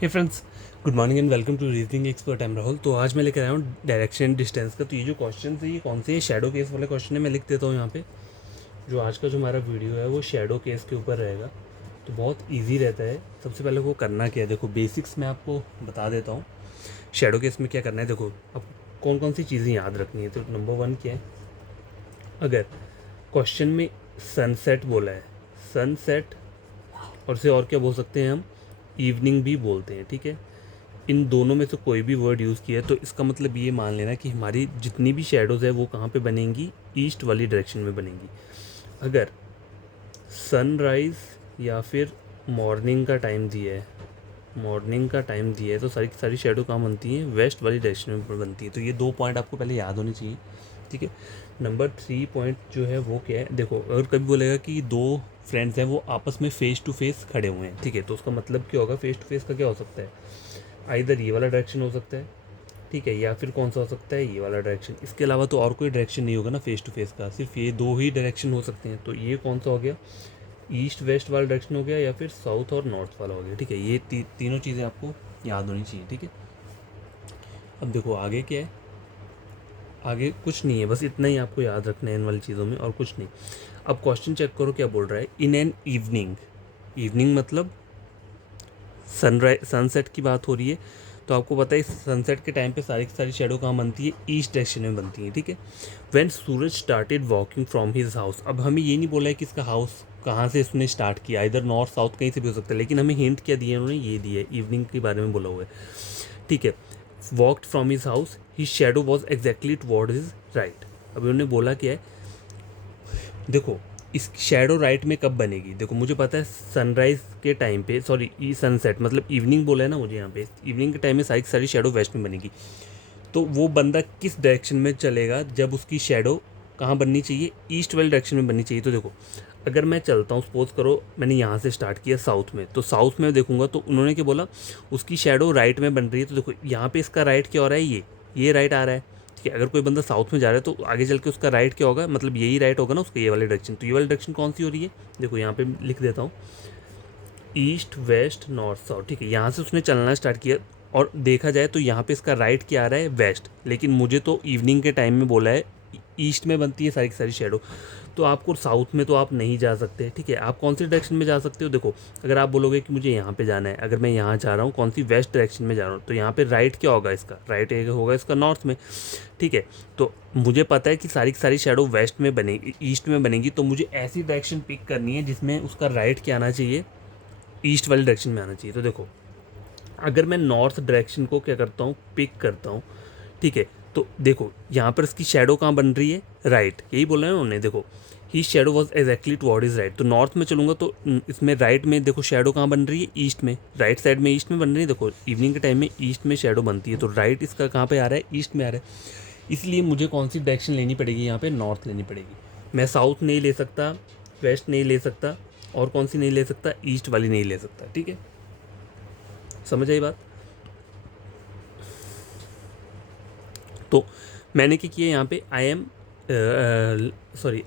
Hey friends, good morning and welcome to reasoning expert. I am Rahul. तो आज मैं लेकर आया हूँ डायरेक्शन एंड डिस्टेंस का। तो ये जो क्वेश्चन है ये कौन से हैं? शैडो केस वाले क्वेश्चन है। मैं लिख देता हूँ यहाँ पे। जो आज का जो हमारा वीडियो है वो शैडो केस के ऊपर रहेगा। तो बहुत ईजी रहता है। सबसे पहले वो करना क्या है, देखो बेसिक्स मैं आपको बता देता हूँ। शैडो केस में क्या करना है, देखो अब कौन कौन सी चीज़ें याद रखनी है। तो नंबर 1 क्या है, अगर क्वेश्चन में सनसेट बोला है, सनसेट और से और क्या बोल सकते हैं हम, इवनिंग भी बोलते हैं, ठीक है। इन दोनों में से कोई भी वर्ड यूज़ किया है तो इसका मतलब ये मान लेना कि हमारी जितनी भी शेडोज़ है वो कहाँ पे बनेंगी, ईस्ट वाली डायरेक्शन में बनेंगी। अगर सनराइज़ या फिर मॉर्निंग का टाइम दिया है, मॉर्निंग का टाइम दिया है तो सारी सारी शेडो कहाँ बनती हैं, वेस्ट वाली डायरेक्शन में बनती है। तो ये 2 पॉइंट आपको पहले याद होने चाहिए, ठीक है। नंबर 3 पॉइंट जो है वो क्या है, देखो अगर कभी बोलेगा कि 2 फ्रेंड्स हैं वो आपस में फेस टू फेस खड़े हुए हैं, ठीक है, तो उसका मतलब क्या होगा, फेस टू फेस का क्या हो सकता है, आइदर ये वाला डायरेक्शन हो सकता है, ठीक है, या फिर कौन सा हो सकता है, ये वाला डायरेक्शन। इसके अलावा तो और कोई डायरेक्शन नहीं होगा ना फेस टू फेस का, सिर्फ ये 2 ही डायरेक्शन हो सकते हैं। तो ये कौन सा हो गया, ईस्ट वेस्ट वाला डायरेक्शन हो गया या फिर साउथ और नॉर्थ वाला हो गया, ठीक है। ये तीनों चीज़ें आपको याद होनी चाहिए, ठीक है। अब देखो आगे क्या है, आगे कुछ नहीं है, बस इतना ही आपको याद रखना है इन वाली चीज़ों में, और कुछ नहीं। अब क्वेश्चन चेक करो क्या बोल रहा है, इन एन इवनिंग। इवनिंग मतलब सनराइज सनसेट की बात हो रही है। तो आपको पता है सनसेट के टाइम पे सारी की सारी शेडो कहाँ बनती है, ईस्ट डायरेक्शन में बनती है, ठीक है। When Suraj started walking from his house, अब हमें ये नहीं बोला है कि इसका हाउस कहाँ से इसने स्टार्ट किया, इधर नॉर्थ साउथ कहीं से भी हो सकता है, लेकिन हमें हिंट क्या दिया उन्होंने, ये दिया है, इवनिंग के बारे में बोला हुआ है, ठीक है। Walked from his house, his shadow was exactly toward his right. अब उन्होंने बोला क्या है, देखो इस शैडो राइट में कब बनेगी, देखो मुझे पता है सनराइज के टाइम पे, सॉरी सनसेट मतलब इवनिंग बोला है ना मुझे यहाँ पे, इवनिंग के टाइम में सारी सारी शैडो वेस्ट में बनेगी। तो वो बंदा किस डायरेक्शन में चलेगा जब उसकी शैडो कहाँ बननी चाहिए, ईस्ट वाली डायरेक्शन में बननी चाहिए। तो देखो अगर मैं चलता हूँ, सपोज करो मैंने यहाँ से स्टार्ट किया साउथ में, तो साउथ में देखूंगा तो उन्होंने क्या बोला, उसकी शैडो राइट में बन रही है। तो देखो यहाँ पे इसका राइट क्या हो रहा है, ये राइट आ रहा है, ठीक है। अगर कोई बंदा साउथ में जा रहा है तो आगे चल के उसका राइट क्या होगा, मतलब यही राइट होगा ना उसका, ये वाली डायरेक्शन। तो ये वाली डायरेक्शन कौन सी हो रही है, देखो यहाँ पे लिख देता हूँ, ईस्ट वेस्ट नॉर्थ साउथ, ठीक है। यहाँ से उसने चलना स्टार्ट किया और देखा जाए तो यहाँ पे इसका राइट क्या आ रहा है, वेस्ट, लेकिन मुझे तो इवनिंग के टाइम में बोला है ईस्ट में बनती है सारी की सारी शेडो। तो आपको साउथ में तो आप नहीं जा सकते, ठीक है। आप कौन सी डायरेक्शन में जा सकते हो, देखो अगर आप बोलोगे कि मुझे यहाँ पे जाना है, अगर मैं यहाँ जा रहा हूँ कौन सी, वेस्ट डायरेक्शन में जा रहा हूँ, तो यहाँ पे राइट क्या होगा, इसका राइट होगा इसका नॉर्थ में, ठीक है। तो मुझे पता है कि सारी की सारी शेडो वेस्ट में बनेगी, ईस्ट में बनेगी, तो मुझे ऐसी डायरेक्शन पिक करनी है जिसमें उसका राइट क्या आना चाहिए, ईस्ट वाली डायरेक्शन में आना चाहिए। तो देखो अगर मैं नॉर्थ डायरेक्शन को क्या करता हूँ, पिक करता हूँ, ठीक है। तो देखो यहाँ पर इसकी शेडो कहाँ बन रही है, राइट, यही बोला है उन्होंने, देखो ही shadow was exactly toward is right. तो नॉर्थ में चलूंगा तो इसमें राइट में देखो शेडो कहाँ बन रही है, ईस्ट में, राइट साइड में ईस्ट में बन रही है। देखो इवनिंग के टाइम में ईस्ट में शेडो बनती है, तो राइट इसका कहाँ पे आ रहा है, ईस्ट में आ रहा है। इसलिए मुझे कौन सी डायरेक्शन लेनी पड़ेगी, यहाँ पे नॉर्थ लेनी पड़ेगी। मैं साउथ नहीं ले सकता, वेस्ट नहीं ले सकता, और कौन सी नहीं ले सकता, ईस्ट वाली नहीं ले सकता, ठीक है। समझ आई बात। तो मैंने क्या किया यहाँ पे, I am sorry,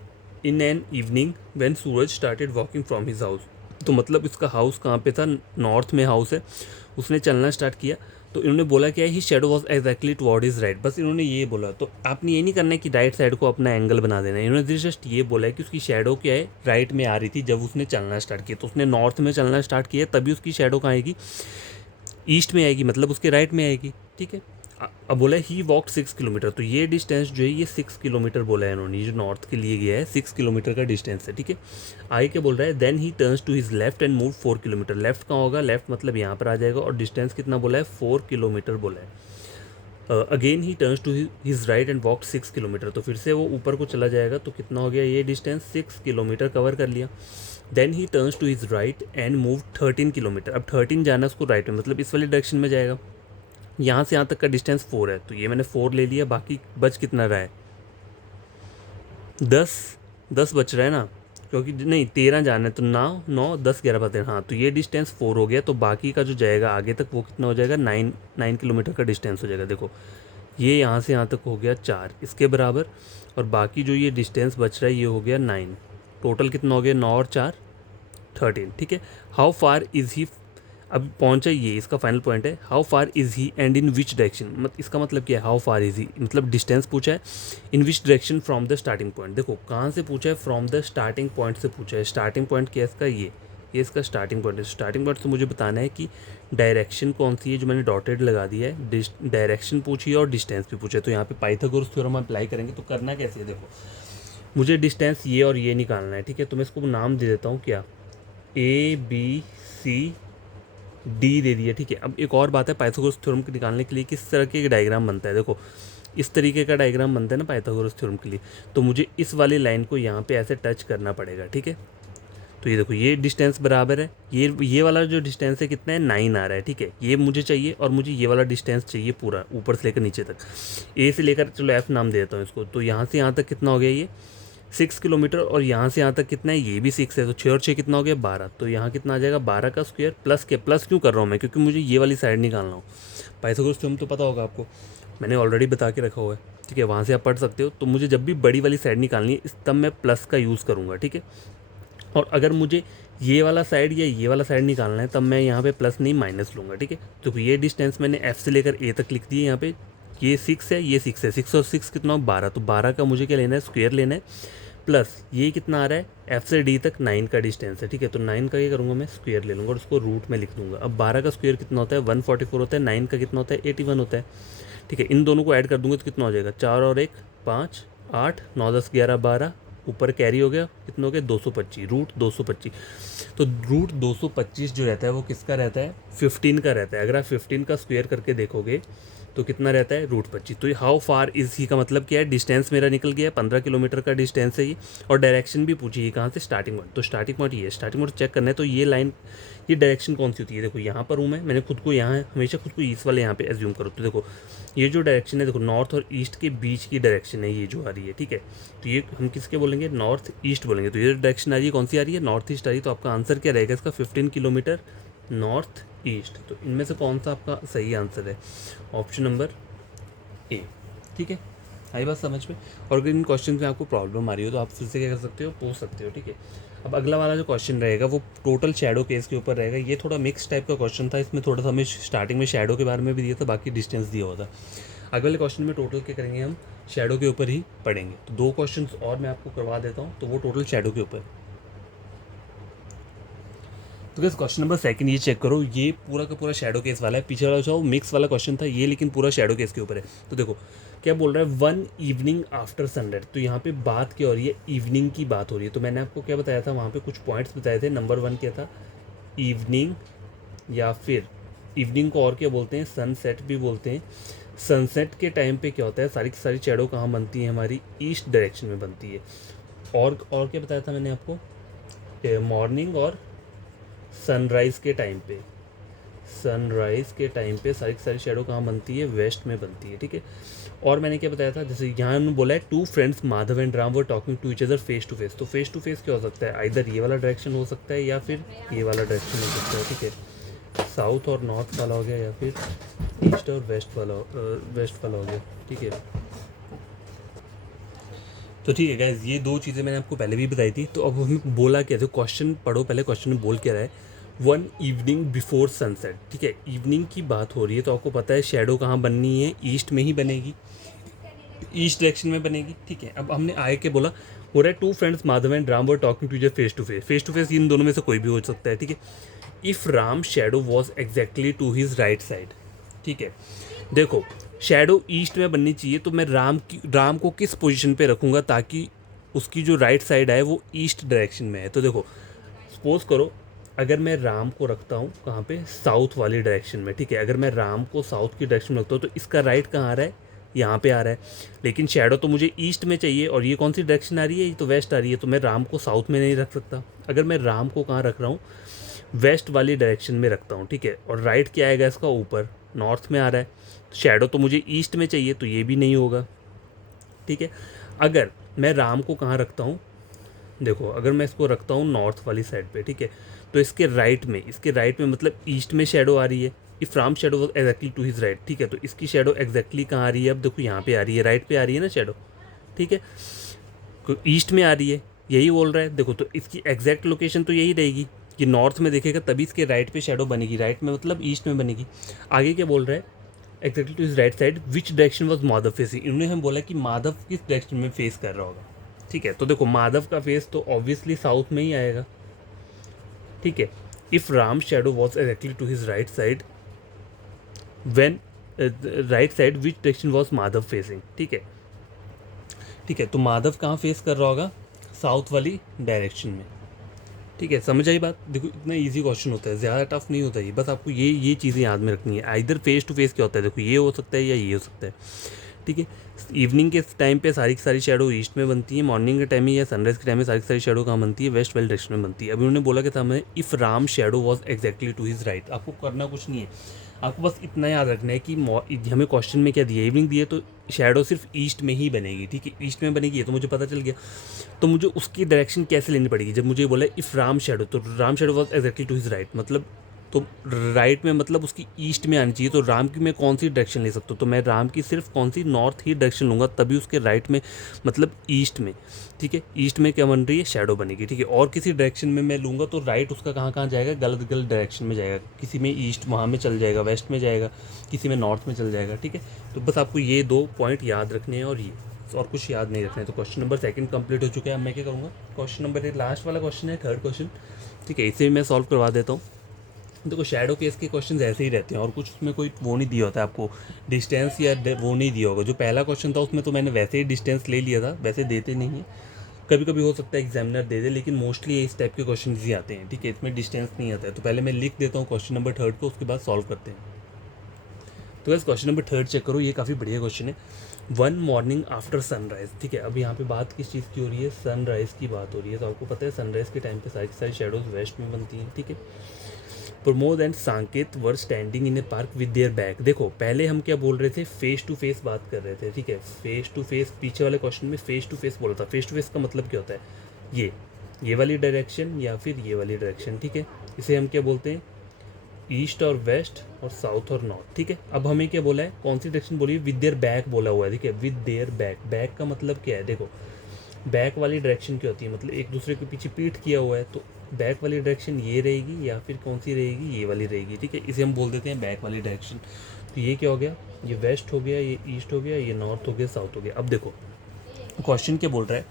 in an evening when Suraj started walking from his house. तो मतलब इसका हाउस कहाँ पे था, नॉर्थ में हाउस है, उसने चलना स्टार्ट किया। तो इन्होंने बोला क्या है, ही shadow was exactly toward is right, बस इन्होंने ये बोला। तो आपने ये नहीं करना है कि राइट साइड को अपना एंगल बना देना है, इन्होंने जस्ट ये बोला है कि उसकी शेडो क्या है, राइट में आ रही थी जब उसने चलना स्टार्ट किया। तो उसने नॉर्थ में चलना स्टार्ट किया तभी उसकी शेडो कहाँ आएगी, ईस्ट में आएगी, मतलब उसके राइट में आएगी, ठीक है। अब बोला है ही वॉक 6 किलोमीटर, तो ये डिस्टेंस जो है ये 6 किलोमीटर बोला है इन्होंने, जो नॉर्थ के लिए गया है 6 किलोमीटर का डिस्टेंस है, ठीक है। आगे क्या बोल रहा है, then he turns to his left and move 4 kilometre. Left कहाँ होगा, लेफ्ट मतलब यहाँ पर आ जाएगा, और डिस्टेंस कितना बोला है, 4 किलोमीटर बोला है। Again he turns to his right and walk 6 kilometre, तो फिर से वो ऊपर को चला जाएगा, तो कितना हो गया, ये डिस्टेंस 6 किलोमीटर कवर कर लिया। Then he turns to his right and move 13 kilometre. अब 13 जाना उसको राइट में, मतलब इस वाली डायरेक्शन में जाएगा। यहाँ से यहाँ तक का डिस्टेंस 4 है, तो ये मैंने 4 ले लिया, बाकी बच कितना रहा है, 10 बच रहा है ना, क्योंकि नहीं 13 जाना है, तो 9 9 10 11 12, हाँ, तो ये डिस्टेंस 4 हो गया। तो बाकी का जो जाएगा आगे तक वो कितना हो जाएगा, 9 किलोमीटर का डिस्टेंस हो जाएगा। देखो ये यहाँ से यहाँ तक हो गया 4 इसके बराबर, और बाकी जो ये डिस्टेंस बच रहा है ये हो गया 9। टोटल कितना हो गया, 9 और 4 13, ठीक है। हाउ फार इज़ ही, अब पहुंचा ये इसका फाइनल पॉइंट है, how far is he and in which direction, मतलब इसका मतलब क्या है, हाउ फार इज़ ही मतलब डिस्टेंस पूछा है, in which direction from the starting point. देखो कहाँ से पूछा है, फ्रॉम द स्टार्टिंग पॉइंट से पूछा है। स्टार्टिंग पॉइंट क्या है इसका, ये इसका स्टार्टिंग पॉइंट है। स्टार्टिंग पॉइंट से मुझे बताना है कि डायरेक्शन कौन सी है, जो मैंने डॉटेड लगा दिया है, डायरेक्शन पूछी है और डिस्टेंस भी पूछा है। तो यहाँ पे पाइथागोरस थ्योरम अप्लाई करेंगे। तो करना कैसे है, देखो मुझे डिस्टेंस ये और ये निकालना है, ठीक है। तो मैं इसको नाम दे देता हूँ क्या, ABCD दे दिया, ठीक है। अब एक और बात है, पाइथागोरस थ्योरम को निकालने के लिए किस तरह के डायग्राम बनता है, देखो इस तरीके का डायग्राम बनता है ना पाइथागोरस थ्योरम के लिए। तो मुझे इस वाली लाइन को यहाँ पे ऐसे टच करना पड़ेगा, ठीक है। तो ये देखो ये डिस्टेंस बराबर है, ये वाला जो डिस्टेंस है कितना है, 9 आ रहा है, ठीक है। ये मुझे चाहिए और मुझे ये वाला डिस्टेंस चाहिए पूरा ऊपर से लेकर नीचे तक, ए से लेकर, चलो F नाम देता हूँ इसको। तो यहाँ से यहाँ तक कितना हो गया, ये 6 किलोमीटर, और यहाँ से यहाँ तक कितना है, ये भी 6 है। तो 6 और 6 कितना हो गया, 12। तो यहाँ कितना आ जाएगा, 12 का स्क्वायर प्लस के, प्लस क्यों कर रहा हूँ मैं, क्योंकि मुझे ये वाली साइड निकालना हो। पाइथागोरस थ्योरम तो पता होगा आपको, मैंने ऑलरेडी बता के रखा हुआ है, ठीक है, वहाँ से आप पढ़ सकते हो। तो मुझे जब भी बड़ी वाली साइड निकालनी है तब मैं प्लस का यूज़ करूँगा, ठीक है। और अगर मुझे ये वाला साइड या ये वाला साइड निकालना है तब मैं यहाँ पे प्लस नहीं माइनस लूँगा, ठीक है। तो ये डिस्टेंस मैंने F से लेकर A तक लिख दी है यहाँ पे। ये 6 है, ये 6 है, 6 और 6 कितना हो, 12। तो 12 का मुझे क्या लेना है, स्क्वायर लेना है, प्लस ये कितना आ रहा है, F से D तक 9 का डिस्टेंस है, ठीक है। तो 9 का ये करूँगा मैं, स्क्वायर ले लूँगा और उसको रूट में लिख दूँगा। अब 12 का स्क्वायर कितना होता है, 144 होता है, 9 का कितना होता है, 81 होता है, ठीक है। इन दोनों को ऐड कर दूंगा तो कितना हो जाएगा, 4 और 1 5 8 9 10 11 12, ऊपर कैरी हो गया, कितना हो गया, 225, रूट 225। तो रूट 225 जो रहता है वो किसका रहता है, 15 का रहता है। अगर आप 15 का स्क्वायर करके देखोगे तो कितना रहता है, रूट 25। तो हाउ फार इज ही का मतलब क्या है, डिस्टेंस मेरा निकल गया है, 15 किलोमीटर का डिस्टेंस है ये। और डायरेक्शन भी पूछी है कहाँ से, स्टार्टिंग पॉइंट। तो स्टार्टिंग पॉइंट ये है, स्टार्टिंग पॉइंट चेक करना है। तो ये लाइन, ये डायरेक्शन कौन सी होती है, देखो यहाँ पर हूँ मैंने खुद को यहाँ हमेशा खुद को ईस्ट वाले यहाँ पे एज्यूम करो। तो देखो ये जो डायरेक्शन है, देखो नॉर्थ और ईस्ट के बीच की डायरेक्शन है ये जो आ रही है, ठीक है। तो ये हम किसके बोलेंगे, नॉर्थ ईस्ट बोलेंगे। तो ये डायरेक्शन आ रही है, कौन सी आ रही है, नॉर्थ ईस्ट आ रही है। तो आपका आंसर क्या रहेगा इसका, 15 किलोमीटर नॉर्थ ईस्ट। तो इनमें से कौन सा आपका सही आंसर है, ऑप्शन नंबर ए, ठीक है। आई बात समझ में। और अगर इन क्वेश्चन में आपको प्रॉब्लम आ रही हो तो आप फिर से क्या कर सकते हो, पूछ सकते हो, ठीक है। अब अगला वाला जो क्वेश्चन रहेगा वो टोटल शैडो केस के ऊपर रहेगा। ये थोड़ा मिक्स टाइप का क्वेश्चन था, इसमें थोड़ा सा हमें स्टार्टिंग में शैडो के बारे में भी दिया था, बाकी डिस्टेंस दिया हुआ था। अगले वाले क्वेश्चन में टोटल क्या करेंगे, हम शैडो के ऊपर ही पढ़ेंगे। तो 2 क्वेश्चन और मैं आपको करवा देता हूँ, तो वो टोटल शैडो के ऊपर। तो गैस क्वेश्चन नंबर 2 ये चेक करो, ये पूरा का पूरा शैडो केस वाला है। पीछे वाला जो मिक्स वाला क्वेश्चन था ये, लेकिन पूरा शैडो केस के ऊपर है। तो देखो क्या बोल रहा है, 1 इवनिंग आफ्टर सनराइज। तो यहाँ पे बात क्या हो रही है, इवनिंग की बात हो रही है। तो मैंने आपको क्या बताया था, वहाँ पे कुछ पॉइंट्स बताए थे। नंबर 1 क्या था, इवनिंग, या फिर इवनिंग को और क्या बोलते हैं, सनसेट भी बोलते हैं। सनसेट के टाइम पे क्या होता है, सारी की सारी शैडो कहाँ बनती है, हमारी ईस्ट डायरेक्शन में बनती है। और क्या बताया था मैंने आपको, मॉर्निंग और सनराइज़ के टाइम पे, सनराइज़ के टाइम पे सारी की सारी शैडो कहाँ बनती है, वेस्ट में बनती है, ठीक है। और मैंने क्या बताया था, जैसे यहाँ हमने बोला है 2 friends Madhav and Ram were talking to each other face to face. तो फेस टू फेस क्या हो सकता है, आइदर ये वाला डायरेक्शन हो सकता है या फिर ये वाला डायरेक्शन हो सकता है, ठीक है। साउथ और नॉर्थ वाला हो गया, या फिर ईस्ट और वेस्ट वाला हो गया, ठीक है। तो ठीक है गाइज, ये 2 चीज़ें मैंने आपको पहले भी बताई थी। तो अब हमें बोला क्या, तो क्वेश्चन पढ़ो पहले, क्वेश्चन में बोल क्या रहा है, 1 इवनिंग बिफोर सनसेट, ठीक है। इवनिंग की बात हो रही है, तो आपको पता है शैडो कहाँ बननी है, ईस्ट में ही बनेगी, ईस्ट डायरेक्शन में बनेगी, ठीक है। अब हमने आए के बोला, हो रहा है 2 friends Madhav and Ram were talking to face to face. Face to face इन दोनों में से कोई भी हो सकता है, ठीक है। If Ram shadow was exactly to his right side, ठीक है। देखो शैडो ईस्ट में बननी चाहिए, तो मैं राम को किस पोजीशन पे रखूँगा ताकि उसकी जो राइट साइड है वो ईस्ट डायरेक्शन में है। तो देखो सपोज करो, अगर मैं राम को रखता हूँ कहाँ पे, साउथ वाली डायरेक्शन में, ठीक है। अगर मैं राम को साउथ की डायरेक्शन में रखता हूँ तो इसका राइट कहाँ आ रहा है, यहाँ पे आ रहा है। लेकिन शैडो तो मुझे ईस्ट में चाहिए, और ये कौन सी डायरेक्शन आ रही है, ये तो वेस्ट आ रही है। तो मैं राम को साउथ में नहीं रख सकता। अगर मैं राम को कहाँ रख रहा हूँ, वेस्ट वाली डायरेक्शन में रखता हूँ, ठीक है। और राइट क्या आएगा इसका, ऊपर नॉर्थ में आ रहा है। शैडो तो मुझे ईस्ट में चाहिए, तो ये भी नहीं होगा, ठीक है। अगर मैं राम को कहाँ रखता हूँ, देखो अगर मैं इसको रखता हूँ नॉर्थ वाली साइड पे, ठीक है, तो इसके राइट में मतलब ईस्ट में शैडो आ रही है। If Ram shadow was exactly to his right, ठीक है, तो इसकी शैडो एग्जैक्टली कहाँ आ रही है, अब देखो यहाँ पे आ रही है, राइट पे आ रही है ना शैडो, ठीक है। ईस्ट में आ रही है, यही बोल रहा है। देखो तो इसकी एग्जैक्ट लोकेशन तो यही रहेगी, कि नॉर्थ में देखेगा तभी इसके राइट पे शेडो बनेगी, राइट में मतलब ईस्ट में बनेगी। आगे क्या बोल रहा है, exactly to his right side which direction was Madhav facing. इन्होंने हम बोला कि माधव किस डायरेक्शन में फेस कर रहा होगा। ठीक है, तो देखो माधव का फेस तो ऑब्वियसली साउथ में ही आएगा। ठीक है, if Ram shadow was exactly to his right side when right side which direction was Madhav facing. ठीक है, ठीक है, तो माधव कहाँ फेस कर रहा होगा, साउथ वाली डायरेक्शन में। ठीक है, समझ आई बात। देखो इतना इजी क्वेश्चन होता है, ज़्यादा टफ नहीं होता ये, बस आपको ये चीज़ें याद में रखनी है। आइदर फेस टू फेस क्या होता है, देखो ये हो सकता है या ये हो सकता है। ठीक है, इवनिंग के टाइम पे सारी की सारी शेडो ईस्ट में बनती है, मॉर्निंग के टाइम में या सनराइज के टाइम में सारी की सारी शेडो कहाँ बनती है, वेस्ट वाली डायरेक्शन में बनती है। अभी उन्होंने बोला कि था हमें if Ram shadow was exactly to his right. आपको करना कुछ नहीं है, आपको बस इतना याद रखना है कि हमें क्वेश्चन में क्या दिया, इवनिंग दिए तो शेडो सिर्फ ईस्ट में ही बनेगी। ठीक है, ईस्ट में बनेगी, ये तो मुझे पता चल गया। तो मुझे उसकी डायरेक्शन कैसे लेनी पड़ेगी, जब मुझे बोला इफ़ राम शेडो, तो Ram shadow was exactly to his right, मतलब तो राइट में मतलब उसकी ईस्ट में आनी चाहिए। तो राम की मैं कौन सी डायरेक्शन ले सकता हूँ, तो मैं राम की सिर्फ कौन सी नॉर्थ ही डायरेक्शन लूँगा, तभी उसके राइट में मतलब ईस्ट में। ठीक है, ईस्ट में क्या बन रही है, शेडो बनेगी। ठीक है, और किसी डायरेक्शन में मैं लूँगा तो राइट उसका कहाँ कहाँ जाएगा, गलत गलत डायरेक्शन में जाएगा। किसी में ईस्ट वहाँ में चल जाएगा, वेस्ट में जाएगा, किसी में नॉर्थ में चल जाएगा। ठीक है, तो बस आपको ये 2 पॉइंट याद रखने हैं और कुछ याद नहीं रखना है। तो क्वेश्चन नंबर 2 कंप्लीट हो चुका है। अब मैं क्या करूँगा, क्वेश्चन नंबर 1 लास्ट वाला क्वेश्चन है, थर्ड क्वेश्चन। ठीक है, इसे भी मैं सॉल्व करवा देता हूँ। देखो शैडो केस के क्वेश्चन ऐसे ही रहते हैं और कुछ उसमें कोई वो नहीं दिया होता है आपको, डिस्टेंस या वो नहीं दिया होगा। जो पहला क्वेश्चन था उसमें तो मैंने वैसे ही डिस्टेंस ले लिया था, वैसे देते नहीं है, कभी कभी हो सकता है एग्जामिनर दे दे, लेकिन मोस्टली इस टाइप के क्वेश्चन ही आते हैं। ठीक है, इसमें डिस्टेंस नहीं आता है। तो पहले मैं लिख देता हूँ क्वेश्चन नंबर 3 को, उसके बाद सॉल्व करते हैं। तो बस क्वेश्चन नंबर 3 चेक करो, ये काफ़ी बढ़िया क्वेश्चन है। One morning after sunrise. ठीक है, अब यहाँ पे बात किस चीज़ की हो रही है, सनराइज़ की बात हो रही है। तो आपको पता है सनराइज़ के टाइम पे सारी की सारी शेडोज वेस्ट में बनती हैं। ठीक है, Pramod and Sanket were standing in a park with their bag. देखो पहले हम क्या बोल रहे थे, फेस टू फेस बात कर रहे थे। ठीक है, फेस टू फेस, पीछे वाले क्वेश्चन में फेस टू फेस बोला था। फेस टू फेस का मतलब क्या होता है, ये वाली डायरेक्शन या फिर ये वाली डायरेक्शन। ठीक है, इसे हम क्या बोलते हैं, ईस्ट और वेस्ट और साउथ और नॉर्थ। ठीक है, अब हमें क्या बोला है, कौन सी डायरेक्शन बोली है, विद देयर बैक बोला हुआ है। ठीक है, विद देयर बैक, बैक का मतलब क्या है, देखो बैक वाली डायरेक्शन क्या होती है, मतलब एक दूसरे के पीछे पीठ किया हुआ है, तो बैक वाली डायरेक्शन ये रहेगी या फिर कौन सी रहेगी, ये वाली रहेगी। ठीक है, इसे हम बोल देते हैं बैक वाली डायरेक्शन। तो ये क्या हो गया, ये वेस्ट हो गया, ये ईस्ट हो गया, ये नॉर्थ हो गया, साउथ हो गया। अब देखो क्वेश्चन क्या बोल रहा है,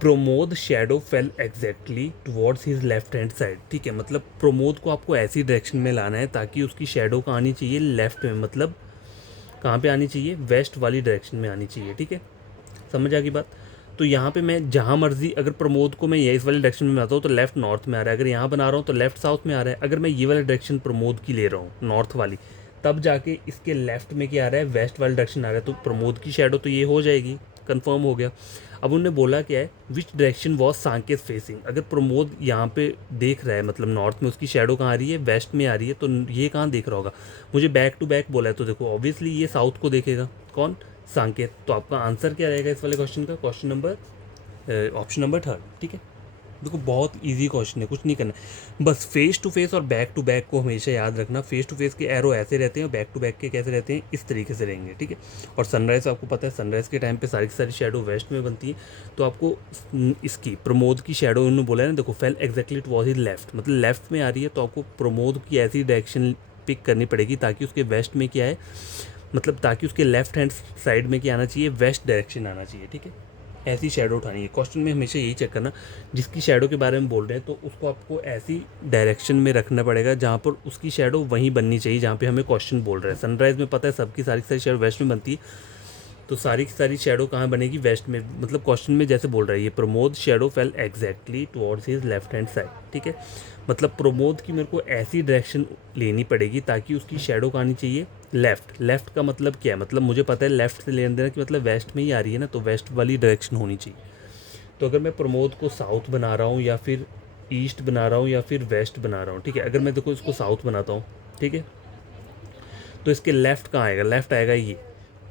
Pramod shadow fail exactly towards his left hand side. ठीक है, मतलब प्रमोद को आपको ऐसी डायरेक्शन में लाना है ताकि उसकी शेडो कहाँ आनी चाहिए, लेफ्ट में, मतलब कहाँ पे आनी चाहिए, वेस्ट वाली डायरेक्शन में आनी चाहिए। ठीक है, समझ आ गई बात। तो यहाँ पे मैं जहाँ मर्जी, अगर प्रमोद को मैं ये इस वाले डायरेक्शन में बनाता हूँ तो लेफ्ट नॉर्थ में आ रहा है, अगर यहाँ बना रहा हूँ तो लेफ्ट साउथ में आ रहा है। अगर मैं ये वाला डायरेक्शन प्रमोद की ले रहा हूँ, नॉर्थ वाली, तब जाके इसके लेफ्ट में क्या आ रहा है, वेस्ट वाला डायरेक्शन आ रहा है। तो प्रमोद की शेडो तो ये हो जाएगी, कंफर्म हो गया। अब उन्होंने बोला क्या है, विच डायरेक्शन वॉज सांकेत फेसिंग। अगर प्रमोद यहाँ पे देख रहा है, मतलब नॉर्थ में, उसकी शेडो कहाँ आ रही है, वेस्ट में आ रही है, तो ये कहाँ देख रहा होगा, मुझे बैक टू बैक बोला है, तो देखो ऑब्वियसली ये साउथ को देखेगा। कौन, सांकेत। तो आपका आंसर क्या रहेगा इस वाले क्वेश्चन का, क्वेश्चन नंबर ऑप्शन नंबर 3। ठीक है, देखो बहुत इजी क्वेश्चन है, कुछ नहीं करना है, बस फेस टू फेस और बैक टू बैक को हमेशा याद रखना। फेस टू फेस के एरो ऐसे रहते हैं, बैक टू बैक के कैसे रहते हैं, इस तरीके से रहेंगे। ठीक है, और सनराइज़ आपको पता है, सनराइज़ के टाइम पे सारी की सारी शेडो वेस्ट में बनती है। तो आपको इसकी प्रमोद की शेडो उन्होंने बोला है ना, देखो fail exactly towards his left, मतलब लेफ्ट में आ रही है, तो आपको प्रमोद की ऐसी डायरेक्शन पिक करनी पड़ेगी ताकि उसके वेस्ट में क्या है, मतलब ताकि उसके लेफ्ट हैंड साइड में क्या आना चाहिए, वेस्ट डायरेक्शन आना चाहिए। ठीक है, ऐसी शेडो उठानी है। क्वेश्चन में हमेशा यही चेक करना, जिसकी शेडो के बारे में बोल रहे हैं तो उसको आपको ऐसी डायरेक्शन में रखना पड़ेगा जहाँ पर उसकी शेडो वहीं बननी चाहिए जहाँ पे हमें क्वेश्चन बोल रहे हैं। सनराइज़ में पता है सबकी सारी की सारी शेडो वेस्ट में बनती है, तो सारी की सारी शेडो कहाँ बनेगी, वेस्ट में। मतलब क्वेश्चन में जैसे बोल रहा है, ये Pramod shadow fail exactly towards his left hand side. ठीक है, मतलब प्रमोद की मेरे को ऐसी डायरेक्शन लेनी पड़ेगी ताकि उसकी शेडो कहाँ आनी चाहिए, लेफ्ट। लेफ्ट का मतलब क्या है, मतलब मुझे पता है लेफ्ट से लेना देना कि मतलब वेस्ट में ही आ रही है ना, तो वेस्ट वाली डायरेक्शन होनी चाहिए। तो अगर मैं प्रमोद को साउथ बना रहा हूँ या फिर ईस्ट बना रहा हूँ या फिर वेस्ट बना रहा हूँ, ठीक है, अगर मैं देखो इसको साउथ बनाता हूँ, ठीक है, तो इसके लेफ्ट कहाँ आएगा, लेफ्ट आएगा ये।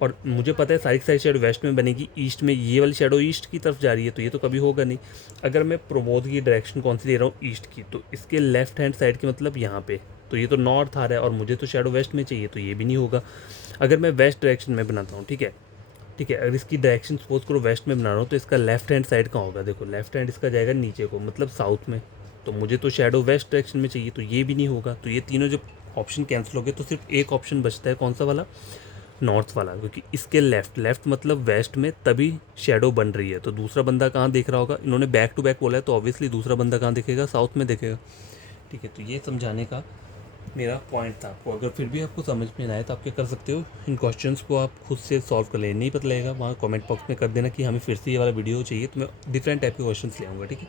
और मुझे पता है सारी की सारी शेडो वेस्ट में बनेगी, ईस्ट में, ये वाली शेडो ईस्ट की तरफ जा रही है, तो ये तो कभी होगा नहीं। अगर मैं प्रमोद की डायरेक्शन कौन सी ले रहा हूँ, ईस्ट की, तो इसके लेफ्ट हैंड साइड की मतलब यहाँ पे, तो ये तो नॉर्थ आ रहा है और मुझे तो शेडो वेस्ट में चाहिए, तो ये भी नहीं होगा। अगर मैं वेस्ट डायरेक्शन में बनाता हूँ, ठीक है, ठीक है, अगर इसकी डायरेक्शन सपोज करो वेस्ट में बना रहा हूँ, तो इसका लेफ्ट हैंड साइड कहाँ होगा, देखो लेफ्ट हैंड इसका जाएगा नीचे को, मतलब साउथ में। तो मुझे तो शैडो वेस्ट डायरेक्शन में चाहिए, तो ये भी नहीं होगा। तो ये तीनों जब ऑप्शन कैंसिल हो गए तो सिर्फ एक ऑप्शन बचता है, कौन सा वाला, नॉर्थ वाला, क्योंकि इसके लेफ्ट मतलब वेस्ट में तभी शेडो बन रही है। तो दूसरा बंदा कहाँ देख रहा होगा, इन्होंने बैक टू बैक बोला है, तो ऑब्वियसली दूसरा बंदा कहाँ देखेगा, साउथ में देखेगा। ठीक है, तो ये समझाने का मेरा पॉइंट था आपको। अगर फिर भी आपको समझ में ना आए तो आप क्या कर सकते हो, इन क्वेश्चंस को आप खुद से सॉल्व कर लें। नहीं पता लगेगा वहाँ कमेंट बॉक्स में कर देना कि हमें फिर से ये वाला वीडियो चाहिए, तो मैं डिफरेंट टाइप के क्वेश्चंस ले आऊँगा। ठीक है,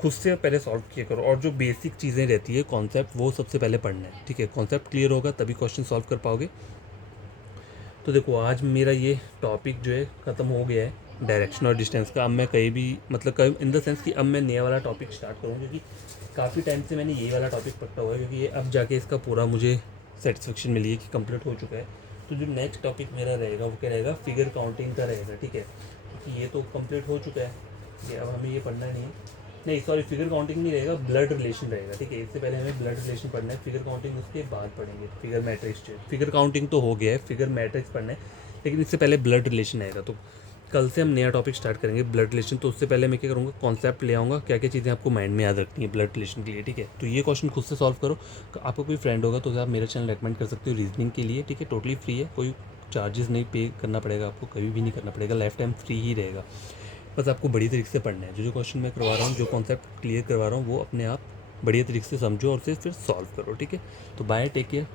खुद से पहले सॉल्व किया करो, और जो बेसिक चीज़ें रहती है कॉन्सेप्ट, वो सबसे पहले पढ़ना है। ठीक है, कॉन्सेप्ट क्लियर होगा तभी क्वेश्चन सॉल्व कर पाओगे। तो देखो आज मेरा ये टॉपिक जो है ख़त्म हो गया है डायरेक्शन और डिस्टेंस का। अब मैं कहीं भी मतलब कहीं इन द सेंस कि अब मैं नया वाला टॉपिक स्टार्ट करूँ, क्योंकि काफ़ी टाइम से मैंने ये वाला टॉपिक पढ़ा हुआ है, क्योंकि ये अब जाके इसका पूरा मुझे सेटिस्फेक्शन मिली है कि कंप्लीट हो चुका है। तो जो नेक्स्ट टॉपिक मेरा रहेगा वो क्या रहेगा, फिगर काउंटिंग का रहेगा। ठीक है, क्योंकि ये तो कंप्लीट हो चुका है, ये अब हमें ये पढ़ना नहीं है। नहीं सॉरी, फिगर काउंटिंग नहीं रहेगा, ब्लड रिलेशन रहेगा। ठीक है, इससे पहले हमें ब्लड रिलेशन पढ़ना है, फिगर काउंटिंग उसके बाद पढ़ेंगे। फिगर मैट्रिक्स, फिगर काउंटिंग तो हो गया है, फिगर मैट्रिक्स पढ़ना है, लेकिन इससे पहले ब्लड रिलेशन आएगा। तो कल से हम नया टॉपिक स्टार्ट करेंगे ब्लड रिलेशन। तो उससे पहले मैं क्या करूँगा, कॉन्सेप्ट ले आऊँगा, क्या क्या चीज़ें आपको माइंड में याद रखनी है ब्लड रिलेशन के लिए। ठीक है, तो ये क्वेश्चन खुद से सॉल्व करो। आपको कोई फ्रेंड होगा तो आप मेरा चैनल रेकमेंड कर सकते हो रीजनिंग के लिए। ठीक है, टोटली फ्री है, कोई चार्जेस नहीं पे करना पड़ेगा आपको, कभी भी नहीं करना पड़ेगा, लाइफ टाइम फ्री ही रहेगा। बस आपको बड़ी तरीके से पढ़ना है। जो क्वेश्चन मैं करवा रहा हूँ, जो कॉन्सेप्ट क्लियर करवा रहा हूँ, वो अपने आप बढ़िया तरीके से समझो और फिर सॉल्व करो। ठीक है, तो बाय, टेक केयर।